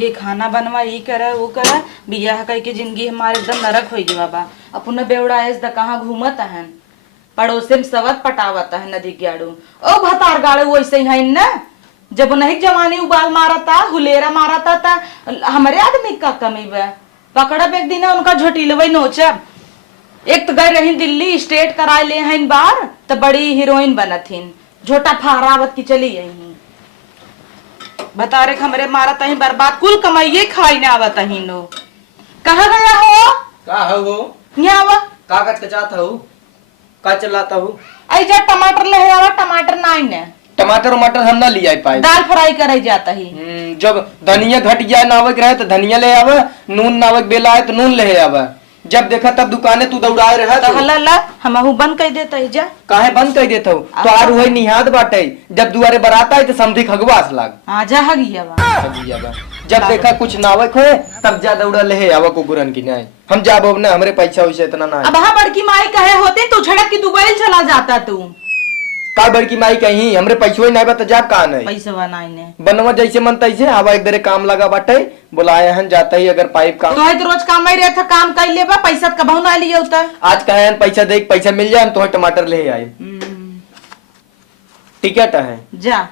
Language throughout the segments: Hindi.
ये खाना बनवा ई करे वो करे बियाह कह के जिंदगी हमारे एकदम नरक हो गई बाबा। अपन बेवड़ा ऐस द कहाँ घूमत हन पड़ोसे में सवत पटावत है नदी गाड़ू ओ भतार गाड़े वैसे ही है न। जब नहीं जवानी उबाल मारा था हुलेरा मारा था हमारे आदमी का कमी बा पकड़ब एक दिन उनका झोटिलवे नोचब। एक तो गए रही दिल्ली स्टेट कराए ले हैं बार तो बड़ी हीरोइन बनथिन झोटा फहरावत की चली यही बता रहे हमरे मारा तही बर्बाद कुल कमाइए खाई ने आवत ही नो। कहाँ गया हो का हो यहाँ आवा का करते चाहता हूँ का चलाता हूँ आई जा टमाटर ले आवा टमाटर नाई ने टमाटर वमाटर हम ना लिया पाए दाल फ्राई करे जाता ही। जब धनिया घट गया नावक रहे तो धनिया ले आवे नून नावक बेला है तो नून ले आवे जब देखा तब दुकाने तू दौड़ाए रहा तो हल्ला हमहू बंद कर देता ही जा काहे बंद कर देता हूँ तो आर हुए निहाद बाटे जब दुआरे बराता है तो समझी खगवास लाग आजा हगिया बा जब देखा कुछ नावक है तब जा दौड़ा ले आवा को गुरन की नहीं हम जाबो ना हमरे पैसा वैसे इतना ना अब बड़की माई कहे होते तू झड़क की दुबई चला जाता तू का बड़की माई कहीं हमरे पैसो नहीं बता जा का नहीं पैसा बनाई ने बनवा जैसे मन तैसे हवा एक दरे काम लगा बाटे बुलाया हन जाता ही अगर पाइप काम तो रोज काम ही रहता काम कर ले बा पैसा कबहू ना लिए होता आज कहे पैसा दे पैसा मिल जाए हम तो टमाटर ले आए टिकट है जा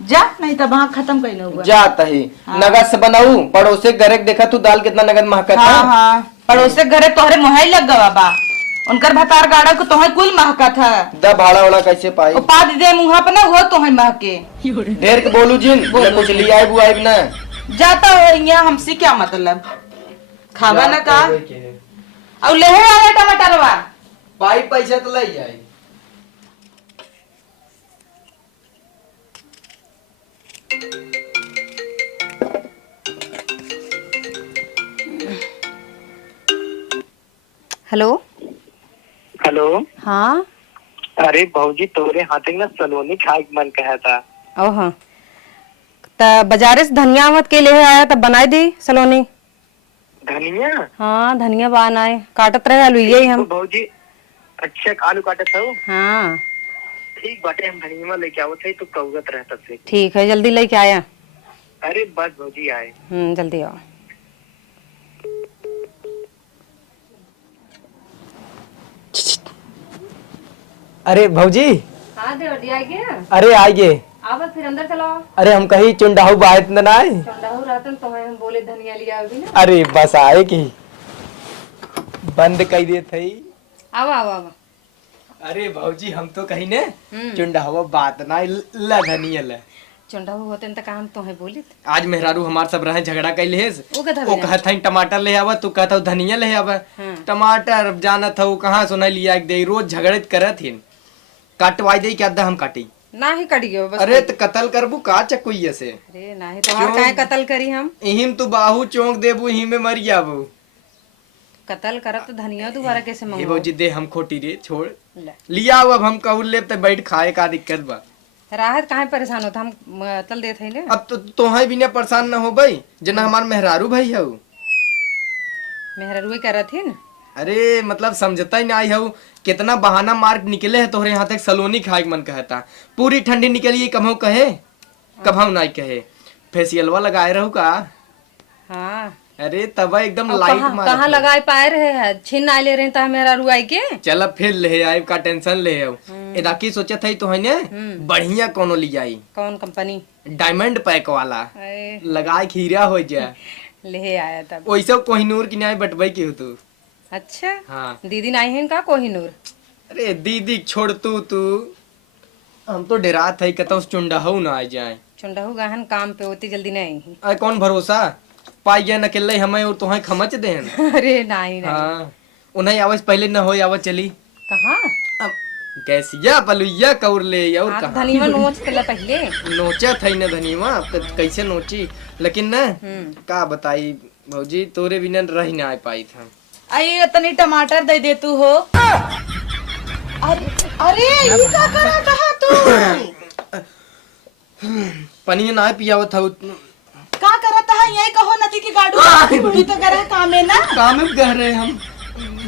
जा नहीं तो वहाँ खत्म कर हुआ जाता ही नगद से बनाऊ पड़ोसे घरे देखा तू दाल कितना नगद महकता हाँ हाँ पड़ोसे घरे तोहरे मुहाई लग गवा बा उनकर भतार गाड़ा को तोहे कुल महका था दा भाड़ा वाड़ा कैसे पाई पा दे मुहा पे ना वो तोहे महके ढेर के बोलू जिन कुछ लिया है बुआई ना जाता है यहाँ हमसे क्या मतलब खावा ना का और ले आया टमाटरवा पाई पैसा तो ले जाए हेलो हेलो हाँ अरे भौजी तोरे हाथे ना सलोनी खाए मन कहा था ओह त बाजारे से धनिया मत के ले आया तब बनाई दी सलोनी धनिया हाँ धनिया बनाए काटत रहे आलू यही हम भौजी अच्छा आलू काटत हो हाँ ठीक बाटे हम धनिया लेके आओ थे तो कौगत रहता से ठीक है जल्दी लेके आया अरे बस भौजी आए जल्दी आओ अरे भौजी हाँ देवटी आ गया अरे आइए अब फिर अंदर चलो अरे हम कहीं चुंडाहू बात न आए चंडाहू रहतन तो हम बोले धनिया लिया अभी ना अरे बस आए की बंद कर दे थी आओ आओ आओ अरे भौजी हम तो कहीं ने चुंडाहू बात ना ला धनिया ला चंडाहू होते न त काम तो है बोली आज मेहरारू हमार सब रहे झगड़ा कैले है वो कहता है टमाटर ले आवा तू कहता धनिया ले आवा टमाटर जाना था वो कहाँ सुना लिया दे रोज झगड़े करत हिन काटवाई दे क्या हम काटी ना ही कट गयो बस अरे तो कतल करबू का चकुइया से अरे ना ही तो काहे कत्ल करी हम इहिम तू बाहू चौंक देबू इही में मर जाबू कत्ल करत तो धनिया दोबारा कैसे हे मंगो भौजी दे हम खोटी रे छोड़ लिया अब हम कहू लेब त बैठ खाए का दिक्कत बा राहत काहे परेशान होता हम तल देत है ने अब तो तोहे बिना परेशान न हो भाई जना हमार मेहरारू भाई हऊ मेहरुए करत हिन अरे मतलब समझता ही नहीं हऊ कितना बहाना मार निकले है तोहरे यहाँ तक सलोनी खाए मन कहता पूरी ठंडी निकली कभू कहे कभू नहीं कहे फेसियलवा लगाए रहू का हाँ अरे तब एकदम लाइट मार कहाँ लगाए पाए रहे है छिन ना ले रहे ता मेरा रुआई के चल फिर ले आए का टेंशन ले आओ एदा की सोचा था तो है बढ़िया कोनो ले आई कौन कंपनी डायमंड पैक वाला लगाए खीरा हो जाए ले आया तब वैसे कोहिनूर की न्याय बटवाई की हो तू अच्छा हाँ दीदी नहीं है का कोहिनूर अरे दीदी छोड़ तू हम तो डरात है कहता उस चुंडाहू ना आ जाए चुंडाहू गहन काम पे होती जल्दी नहीं अरे कौन भरोसा पाई गया अकेले हमें और तुम्हें खमच दे अरे नहीं हाँ उन्हें आवाज पहले न हो आवाज चली कहाँ कैसिया पलुइया कौर ले और हाँ, कहाँ धनीवा नोच तला पहले नोचा था न धनीवा कैसे नोची लेकिन न का बताई भौजी तोरे बिना रह ना आ पाई था आई तनी टमाटर दे दे तू हो अरे अरे ये क्या करा कहा तू पानी ना पियावत था का करता है यही कहो नदी की गाड़ू तू तो करे काम है ना काम में कह रहे हम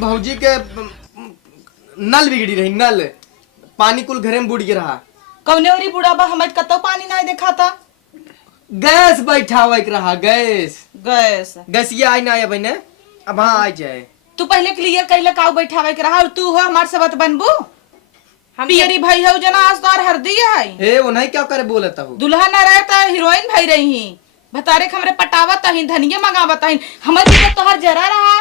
भौजी के नल बिगड़ी रही नल पानी कुल घरे में बुड़ रहा कौने औरी बुढ़ाबा हमें कतो पानी ना देखा था गैस बैठावे के रहा गैस गैस गैसिया आई ना आया बहने अब हाँ आ जाए। तू पहले क्लियर कैले काऊ बैठावे के रहा और तू हो हमार सबत बनबू हम पियरी भाई हो जना आज तो हरदी है हे वो नहीं क्या करे बोलता हूँ। दुल्हा ना रहे तो हीरोइन भाई रही ही बतारे हमरे पटावत ही धनिया मंगावत ही हमर भी तो हर जरा रहा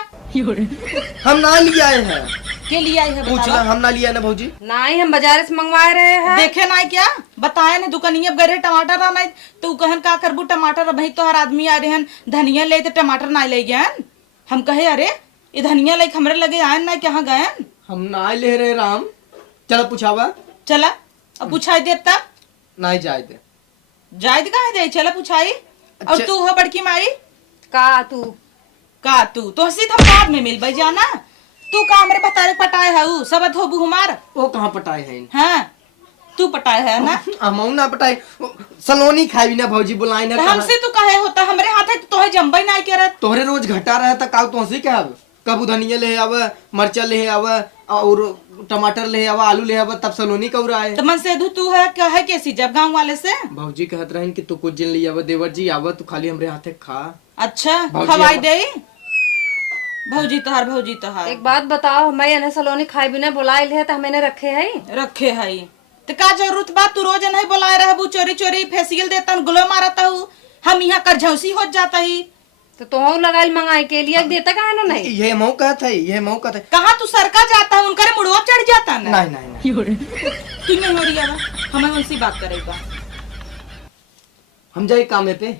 हम ना लिए आए हैं के लिए आई है पूछना बतावा हम ना लिए ना भौजी। नहीं हम बाजार से मंगवाए रहे हैं। देखे ना क्या बताया ने दुकानिया गरे टमाटर आना तू कहन का करबू टमाटर भाई तो हर आदमी आ रहे हैं धनिया ले तो टमाटर ना ले गए हम कहे अरे ये धनिया ले हमरे लगे आए ना कहाँ गए हम ना ले रहे राम चलो पूछावा चला अब पूछाई दे तब नहीं जाए दे जायद कहा दे चला पूछाई और अच्छा। तू हो बड़की माई का तू का तू तो हसी हम बाद में मिल भाई जाना तू का हमरे बतारे पटाए है ऊ सबत हो बुहमार वो कहाँ पटाए हैं हाँ तू पटाए है ना हम ना पटाए सलोनी खाई ना भौजी बुलाई ना तो हमसे तू कहे होता हमरे हाथ है तो है जम्बई ना करत तोहरे रोज घटा रहा था काल तो हंसी क्या कब धनिया ले आवा मरचा ले आवा और टमाटर ले आवा आलू ले आवा तब सलोनी कब आए तो मन से तू है कहे कैसी जब गांव वाले से भौजी कहत रहन कि तू कुछ जिन ले आवा देवर जी आवा तू खाली हमरे हाथे खा। अच्छा भौजी खवाई अब- दे भौजी तोहार एक बात बताओ मैं इन्हें सलोनी खाए बिना बुलाए ले तो मैंने रखे है। रखे है तो का जरूरत बा तू रोज नहीं बुलाए रहबू चोरी चोरी फेसियल देता ग्लो मारता हूँ हम यहाँ कर झौसी हो जाता ही तो तुम लगाए मंगाए के लिए देता कहा ना नहीं। ये मौका था ये मौका था। कहाँ तू सरका जाता है उनका मुड़वा चढ़ जाता ना नहीं नहीं नहीं तू नहीं हो रही है हमें उनसे बात करेगा हम जाए कामे पे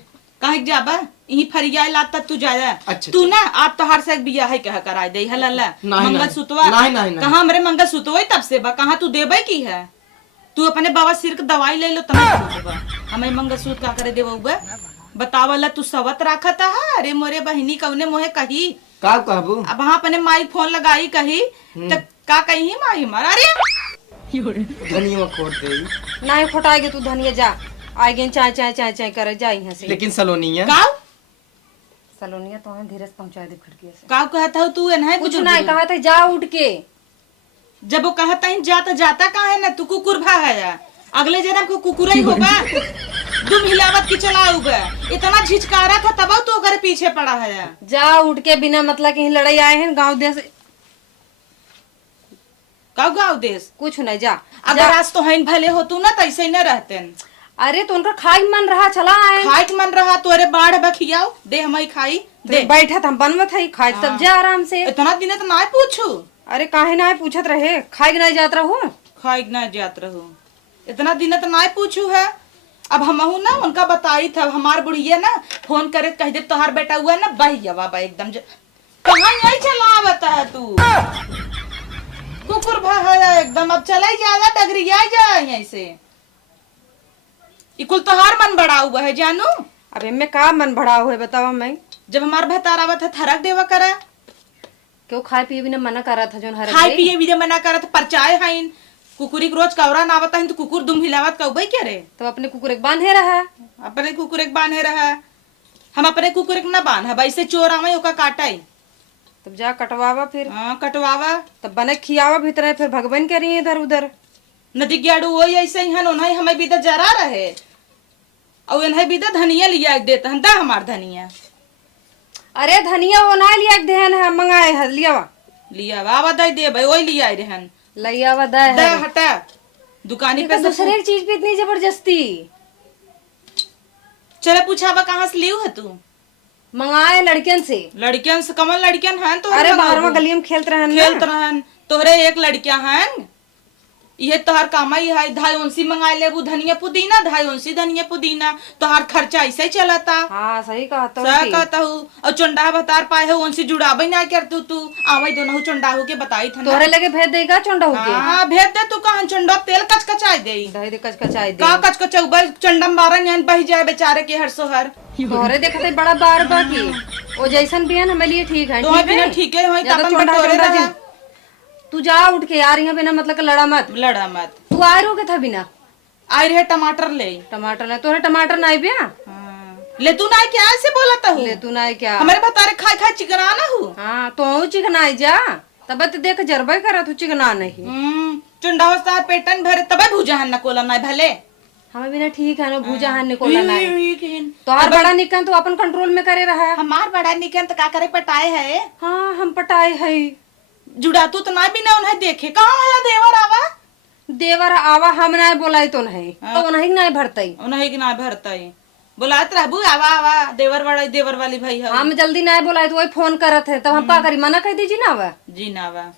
कहे जाबा यही फरिया लाता तू जाया अच्छा, तू ना आप तो हर से बिया है कह कराई दे हल्ला नहीं, मंगल नहीं, सुतवा नहीं। कहाँ हमरे मंगल सुतवा तब से बा कहाँ तू देबे की है तू अपने बाबा सिर के दवाई ले लो तब हमें मंगल सूत का करे देबा बतावला तू सवत रखा था अरे मोरे बहिनी कौने मोहे कही का कहबू अब हाँ अपने माई फोन लगाई कही तो का कही माई हमारा अरे धनिया खोट दे नहीं खोटाएगे तू धनिया जा आगे चाय चाय चाय चाय करे जा यहाँ से। लेकिन सलोनिया का सलोनिया तो धीरे से पहुँचा दे खिड़की से। का कहता हूँ तू है कुछ नहीं कहा था जा उठ के जब वो कहता है जाता जाता कहाँ है ना तू कुकुर भा है या? अगले जन्म को कुकुर ही होगा तुम हिलावत की चलाऊगा इतना झिझकारा था तब तो अगर पीछे पड़ा है या? जा उठ के बिना मतलब कहीं लड़ाई आए हैं गाँव देश गाँव देश कुछ नहीं जा अगर आज तो है भले हो तू ना तो ऐसे न रहते अरे तो उनका खाई मन रहा चला आए खाए के मन रहा तो अरे बाढ़ बखियाओ दे हमारी खाई दे बैठा था बनवत है खाए तब जा आराम से। इतना दिन तो ना पूछू अरे काहे ना पूछत रहे खाए के नहीं जात रहू खाए के ना जात रहू इतना दिन तो ना पूछू है अब हम ना उनका बताई था हमार बुढ़िया ना फोन करे कह दे तोहार बेटा हुआ ना बहिया बाबा एकदम कहाँ यही चला बता है तू कुकुर भा है एकदम अब चला ही ज्यादा डगरी आ जाए यहीं से इकुल तोहार मन बड़ा हुआ है जानू अब इनमें का मन बढ़ा हुआ है बताओ मैं जब हमार भतारावा था थरक देवा करा क्यों खाए पिए बिना मना कर रहा था जो हर खाए पिए भी मना करा था परचाए हाइन कुकुरी के रोज कवरा ना आवता है तो कुकुर दुम हिलावत का उबई क्या रे तब अपने कुकुर एक बांधे रहा अपने कुकुर एक बांधे रहा हम अपने कुकुर एक ना बांध है वैसे चोर आवे ओका काटाई तब जा कटवावा फिर हाँ कटवावा तब बने खियावा भीतर फिर भगवान करिए इधर उधर नदी ग्याड़ू वो ऐसे ही हन उन्हें हमें बीदा जरा रहे और इन्हें बीदा धनिया लिया के देता हन दा हमार धनिया अरे धनिया वो ना लिया के देहन है मंगाए है लिया बाबा दे दे भाई वही लिया रहन लियावा दे दे है हटा दुकानी पे दूसरे चीज पे इतनी जबरदस्ती चले पूछावा कहाँ से लियो है तू मंगाए लड़कियन से लड़कियन से कमल लड़कियन हैं तो अरे बाहर में गली में खेलते रहन खेलत रहन तोहरे एक लड़कियां हैं ये तोहर कामाई है धाई उनसी मंगाए लेबू धनिया पुदीना धाई उनसी धनिया पुदीना तोहर खर्चा ऐसे ही चलता हाँ सही कहा तो सही कहता हूँ और चंडा बतार पाए हो उनसे जुड़ाबे ना कर तू आवाई दोनों चंडा हो के बताई था तोहरे लगे भेज देगा चोंडा हो के हाँ भेज दे तू कहाँ चंडा तेल कचकचाई दे दही दे कचकचाई दे का कचकचौबा चंडम बारन यहां बह जाए बेचारे के हर सोहर तोहरे देखते बड़ा बार बाकी वो जैसन भी है हमारे लिए ठीक है तो बिना ठीक है या तो चोंडा चोंडा तू जा उठ के यार यहाँ बिना मतलब लड़ा मत लड़ा मत तू आ रो के था बिना आई रहे टमाटर ले टमाटर ले तोरे टमाटर नहीं बिया ले तू ना क्या ऐसे बोलता हूँ ले तू नहीं क्या हमारे बतारे खाए खाए चिकनाना हूँ हाँ तो चिकना जा तब तो देख जरबे करा तू चिकना नहीं चुंडा होता पेटन भरे तबे भूजा हन कोला ना भले हमें बिना ठीक है ना भूजा हान निकोला नहीं हुई तो हर बड़ा निकन तो अपन कंट्रोल में करे रहा है। हमार बड़ा निकन तो का करे पटाए है हाँ हम पटाए है। जुड़ातू तो ना बिना उन्हें देखे कहाँ है देवर आवा देवर आवा हम नहीं बोलाई तो नहीं तो नहीं नहीं भरतई उन्हें कि ना भरता बुलात रहबू आवा आवा देवर वाला देवर वाली भाई है हम जल्दी नहीं बोलाई तो वही फोन करत है तब हम का करी मना कह दीजिए ना वा जी ना वा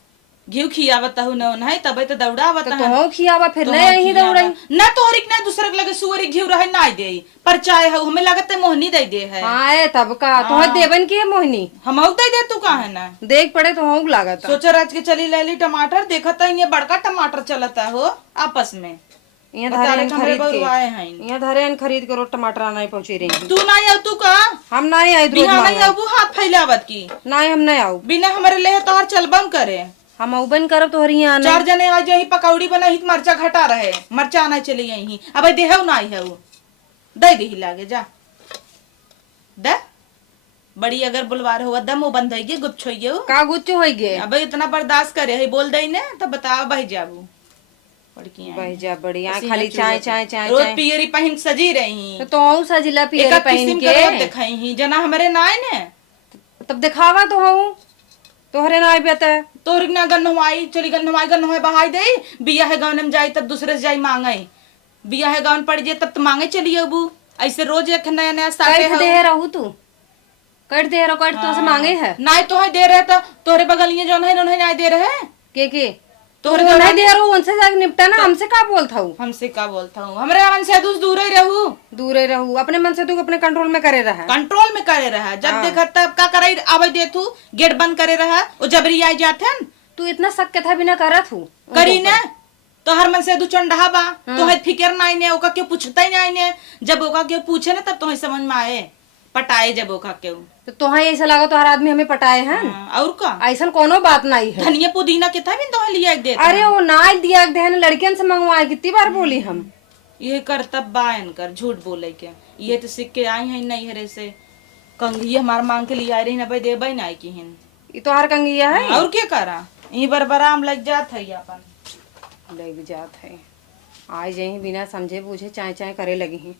घी खियावत हूँ न उन्हें तबे तो दौड़ावत तो हो खियावा फिर नहीं यही दौड़ई ना तोहरी ना दूसरे के लगे सुअरी घी रहे ना दे पर चाहे है हमें लगत है मोहनी दे दे है हाँ ए तब का तो देवन की है मोहिनी हम दे दे तू कहा है ना देख पड़े तो हो लागत सोचा राज के चली ले ली टमाटर देखता है ये बड़का टमाटर चलता हो आपस में यहाँ धरे खरीद के आए हैं यहाँ धरे खरीद के रोज टमाटर नहीं पहुंची रही तू ना आऊ तू का हम नहीं आई दूध बिना नहीं मांगे आऊ हाथ फैलावत की नहीं हम नहीं आऊ बिना हमारे ले तोहर चलबम करे हम औबन करब तो हरी यहाँ चार जने आज यही पकौड़ी बनाई मरचा घटा रहे मरचा ना चली यही अब देहु ना आई है वो दे दी लागे जा दे बड़ी अगर बुलवार हुआ दम वो बंद है गुप छोइए का गुच्चो हो गए अब इतना बर्दाश्त करे है बोल दई ने तो बताओ बह जाबू लड़कियां बह जा बढ़िया खाली चाय चाय चाय रोज चाय पियरी पहन सजी रही तो औ सजिला पियर एक पहन किस्म के के रोज दिखाई ही जना हमारे नाय ने तब दिखावा तो हूँ तोहरे ना बेता तोर ना गन्नवाई चली गन्नवाई बहाई दे बिया है गाँव में जाई तब दूसरे से जाई मांगे बिया है गाँव पड़ जाए तब तो मांगे चलिए अबू ऐसे रोज एक नया नया साके कट दे रहू तू कट दे रहो कट तो से मांगे है नाय तो है दे रहे तो तोरे बगल ये जो है उन्हें नाय दे रहे के तोरे तो नहीं दे रहो उनसे जाके निपटा ना हमसे का बोलता हूँ हमसे का बोलता हूँ हमारे मन से दूर ही रहू दूर ही रहू अपने मन से तू अपने कंट्रोल में करे रहा कंट्रोल में करे रहा जब देखा तब का करे आवे दे तू गेट बंद करे रहा वो जबरी आई जाते तू इतना शक था बिना करत हूँ करी ने तो हर मन से दू चंडा बा तो है फिकर ना ने ओका के पूछता ही ना ने जब ओका के पूछे ना तब तो है समझ में आए पटाए जब ओका के तो तुहा ऐसा लगा तो हर आदमी हमें पटाए हैं और का ऐसा कोनो बात नहीं है धनिया पुदीना कितना भी तो लिया दे अरे वो ना दिया देन लड़कियन से मंगवाए कितनी बार बोली हम ये करतब बायन कर झूठ बोले के ये तो सीख के आई है नहीं हरे से कंघी हमार मांग के लिए आ रही ना भाई देबई ना की हिन ये तो हर कंगिया है और क्या करा यही बरबराम लग जात है अपन लग जात है आज यही बिना समझे बूझे चाय चाय करे लगी हैं